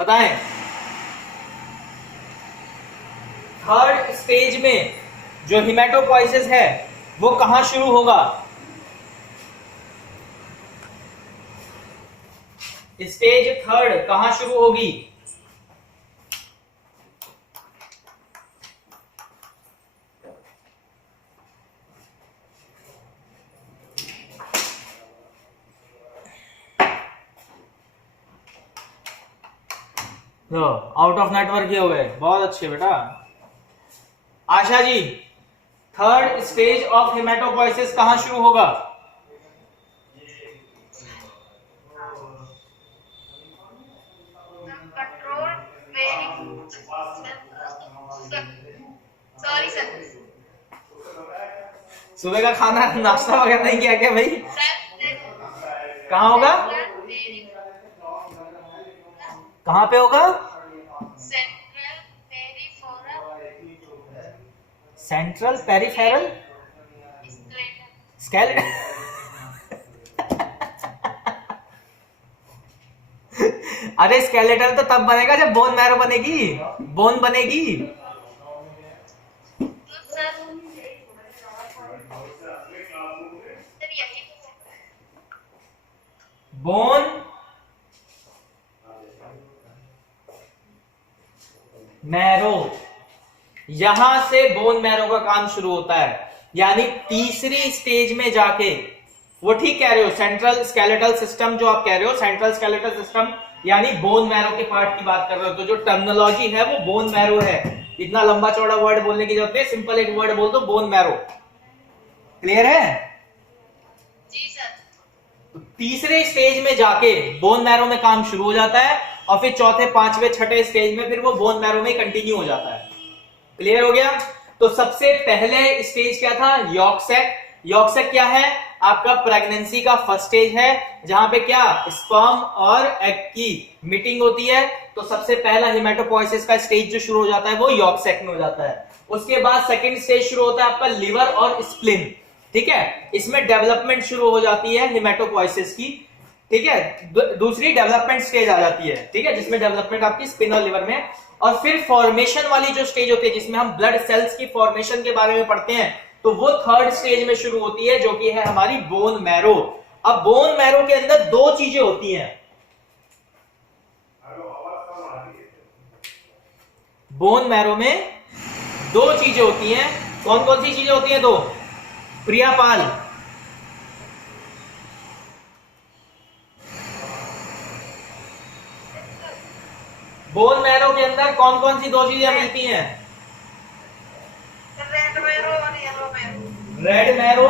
बताएं। Third stage में जो हिमेटोपोइसिस है वो कहां शुरू होगा? स्टेज थर्ड कहां शुरू होगी? आउट ऑफ नेटवर्क ही हो गए, बहुत अच्छे बेटा। Asha ji, third stage of हेमेटोपोइसिस कहां शुरू होगा? सुबह का खाना नाश्ता वगैरह नहीं किया क्या भाई? कहाँ होगा? कहाँ पे होगा? Central peripheral skeletal. अरे स्केलेटल तो तब बनेगा जब बोन मैरो बनेगी, बोन बनेगी। बोन मैरो, यहां से बोन मैरो का काम शुरू होता है। यानी तीसरी स्टेज में जाके, वो ठीक कह रहे हो, सेंट्रल स्केलेटल सिस्टम जो आप कह रहे हो, सेंट्रल स्केलेटल सिस्टम यानी बोन मैरो के पार्ट की बात कर रहे हो। तो जो टर्मिनोलॉजी है वो बोन मैरो है। इतना लंबा चौड़ा वर्ड बोलने की जरूरत नहीं, सिंपल एक वर्ड बोल दो, बोन मैरो। क्लियर है? जी सर। तो तीसरे स्टेज में जाके बोन मैरो में काम शुरू हो जाता है और फिर चौथे, पांचवें, छठे स्टेज में फिर वो बोन मैरो में कंटिन्यू हो जाता है। क्लियर हो गया? तो सबसे पहले स्टेज क्या था? यॉर्क यॉर्क क्या है? आपका प्रेगनेंसी का फर्स्ट स्टेज है, जहां पे क्या स्पर्म और एग की मीटिंग होती है। तो सबसे पहला हिमेटोपोइसिस का स्टेज जो शुरू हो जाता है वो यॉर्क में हो जाता है। उसके बाद सेकंड स्टेज शुरू होता है आपका लिवर और स्प्लिन। ठीक है, इसमें डेवलपमेंट शुरू हो जाती है हिमेटोपोइसिस की। ठीक है, दूसरी डेवलपमेंट स्टेज आ जाती है, ठीक है, जिसमें डेवलपमेंट आपकी स्पिन और लिवर में। और फिर फॉर्मेशन वाली जो स्टेज होती है, जिसमें हम ब्लड सेल्स की फॉर्मेशन के बारे में पढ़ते हैं, तो वो थर्ड स्टेज में शुरू होती है, जो कि है हमारी बोन मैरो। अब बोन मैरो के अंदर दो चीजें होती हैं। बोन मैरो में दो चीजें होती हैं। कौन कौन सी चीजें होती हैं? दो। प्रियापाल, बोन मैरो के अंदर कौन कौन सी दो चीजें मिलती हैं? रेड मैरो और येलो मैरो। रेड मैरो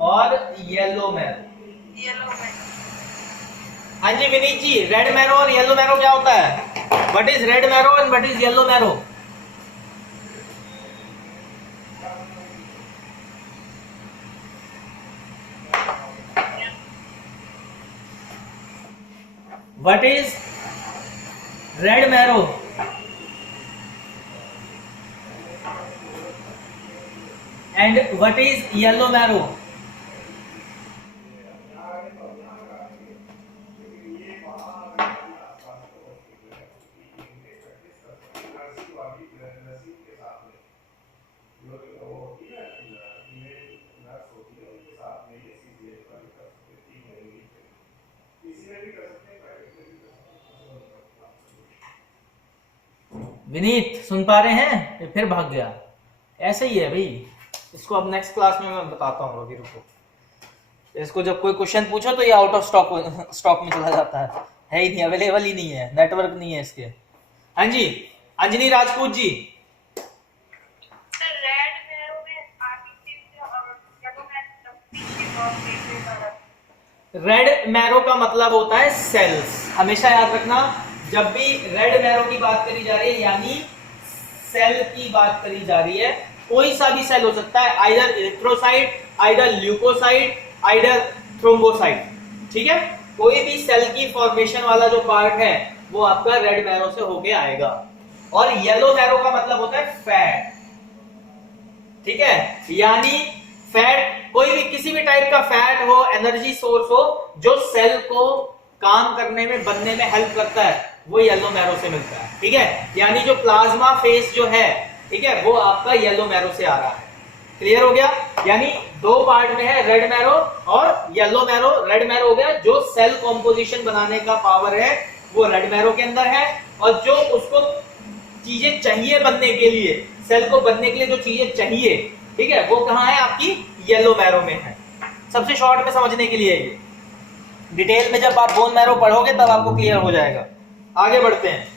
और येलो मैरो। Yellow marrow. हाँ जी विनीत जी, रेड मैरो और येलो मैरो क्या होता है? What is red marrow and what is yellow marrow? What is red marrow and what is yellow marrow? Vineet सुन पा रहे हैं? ये फिर भाग गया। ऐसे ही है भाई, इसको अब नेक्स्ट क्लास में मैं बताता हूँ, अभी रुको। इसको जब कोई क्वेश्चन पूछो तो ये आउट ऑफ स्टॉक में चला जाता है ही नहीं, अवेलेबल ही नहीं है, नेटवर्क नहीं है इसके। हाँ जी अंजनी राजपूत जी, रेड मैरो का मतलब होता है सेल्स। हमेशा याद रखना, जब भी रेड मैरो की बात करी जा रही है यानी सेल की बात करी जा रही है, कोई सा भी सेल हो सकता है, either erythrocyte, either leukocyte, either thrombocyte. ठीक है, कोई भी सेल की फॉर्मेशन वाला जो पार्ट है वो आपका रेड मैरो से होके आएगा। और येलो मैरो का मतलब होता है फैट। ठीक है, यानी फैट, कोई भी किसी भी टाइप का फैट हो, एनर्जी सोर्स हो, जो सेल को काम करने में, बनने में हेल्प करता है, वो येलो मैरो से मिलता है। ठीक है, यानी जो प्लाज्मा फेस जो है, ठीक है, वो आपका येलो मैरो से आ रहा है। क्लियर हो गया? यानी दो पार्ट में है, रेड मैरो और येलो मैरो। रेड मैरो हो गया जो सेल कॉम्पोजिशन बनाने का पावर है, वो रेड मैरो के अंदर है, और जो उसको चीजें चाहिए बनने के लिए, सेल को बनने के लिए जो चीजें चाहिए, ठीक है, वो कहां है? आपकी येलो मैरो में है। सबसे शॉर्ट में समझने के लिए ये, डिटेल में जब आप बोन मैरो पढ़ोगे तब आपको क्लियर हो जाएगा। आगे बढ़ते हैं।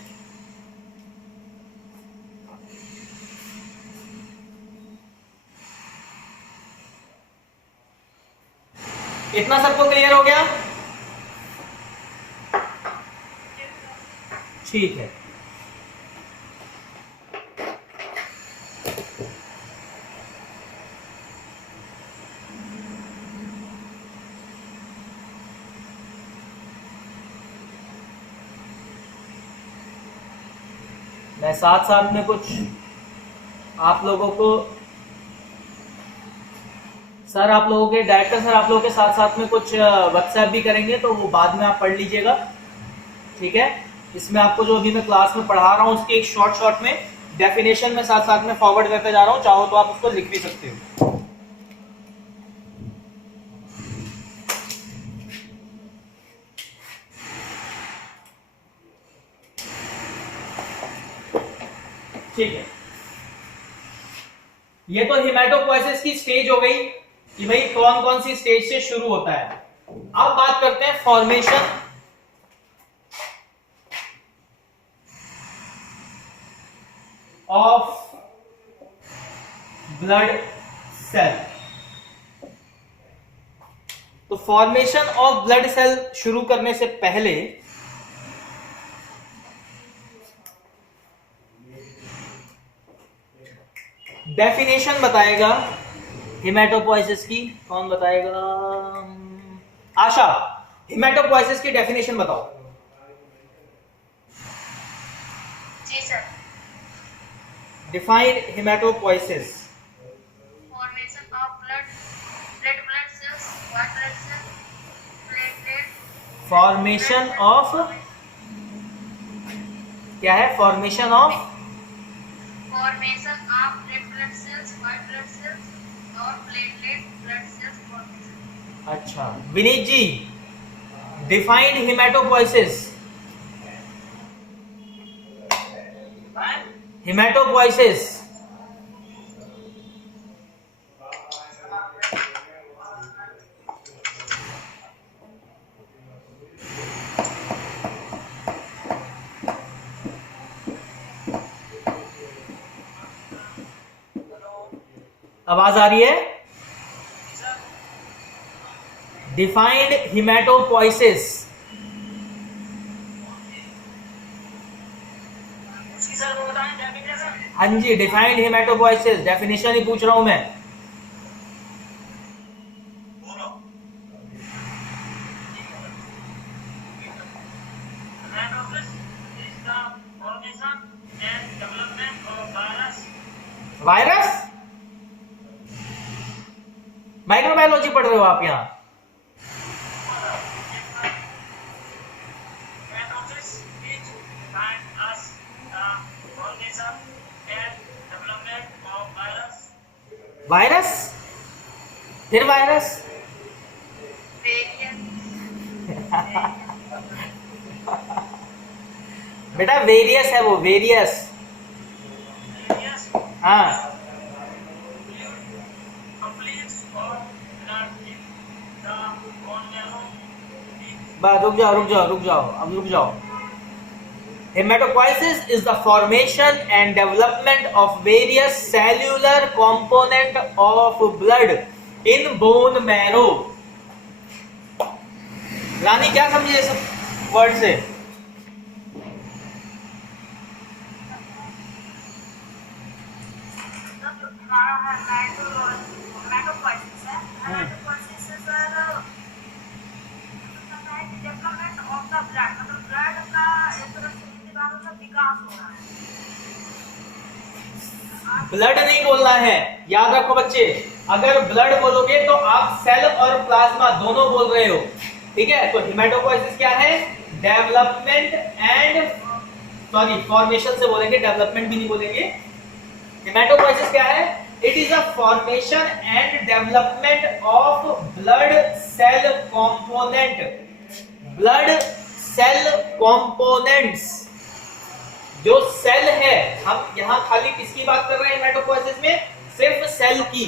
इतना सबको क्लियर हो गया? ठीक है। मैं साथ साथ में कुछ आप लोगों को, सर आप लोगों के डायरेक्टर सर आप लोगों के साथ साथ में कुछ व्हाट्सएप भी करेंगे, तो वो बाद में आप पढ़ लीजिएगा। ठीक है, इसमें आपको जो अभी मैं क्लास में पढ़ा रहा हूँ उसकी एक शॉर्ट में डेफिनेशन में साथ साथ में फॉरवर्ड करते जा रहा हूँ, चाहो तो आप उसको लिख भी सकते हो। ठीक है, ये तो हेमेटोपोइसिस की स्टेज हो गई कि भाई कौन कौन सी स्टेज से शुरू होता है। अब बात करते हैं फॉर्मेशन ऑफ ब्लड सेल। तो फॉर्मेशन ऑफ ब्लड सेल शुरू करने से पहले डेफिनेशन बताएगा हेमेटोपोइसिस की। कौन बताएगा? आशा, हेमेटोपोइसिस की डेफिनेशन बताओ। जी sir. Define haematopoiesis. Formation of red blood cells, white blood cells, platelet. Formation of, क्या है? Formation of red blood cells, white blood cells और प्लेटलेट ब्लड सेल्स फॉर्मेशन। अच्छा विनीत जी, डिफाइंड हेमेटोपोइसिस। हेमेटोपोइसिस आवाज आ रही है? डिफाइंड हेमेटोपोइसिस। हाँ जी, डिफाइंड हेमेटोपोइसिस डेफिनेशन ही पूछ रहा हूं मैं। वायरस? माइक्रोबायोलॉजी पढ़ रहे हो आप यहाँ? वायरस? फिर वायरस? बेटा वेरियस है वो, वेरियस। हाँ, रुक जाओ, अब रुक जाओ। Hematopoiesis is the formation and development of various cellular component of blood in bone marrow। रानी क्या समझे इस वर्ड से? ब्लड नहीं बोलना है, याद रखो बच्चे। अगर ब्लड बोलोगे तो आप सेल और प्लाज्मा दोनों बोल रहे हो। ठीक है, तो हिमेटोपोइसिस क्या है? डेवलपमेंट एंड फॉर्मेशन से बोलेंगे, डेवलपमेंट भी नहीं बोलेंगे। हिमेटोपोइसिस क्या है? It is a formation and development of blood cell component. Blood cell components, जो सेल है, हम यहां खाली किसकी बात कर रहे हैं हिमेटोपोइसिस में? सिर्फ सेल की।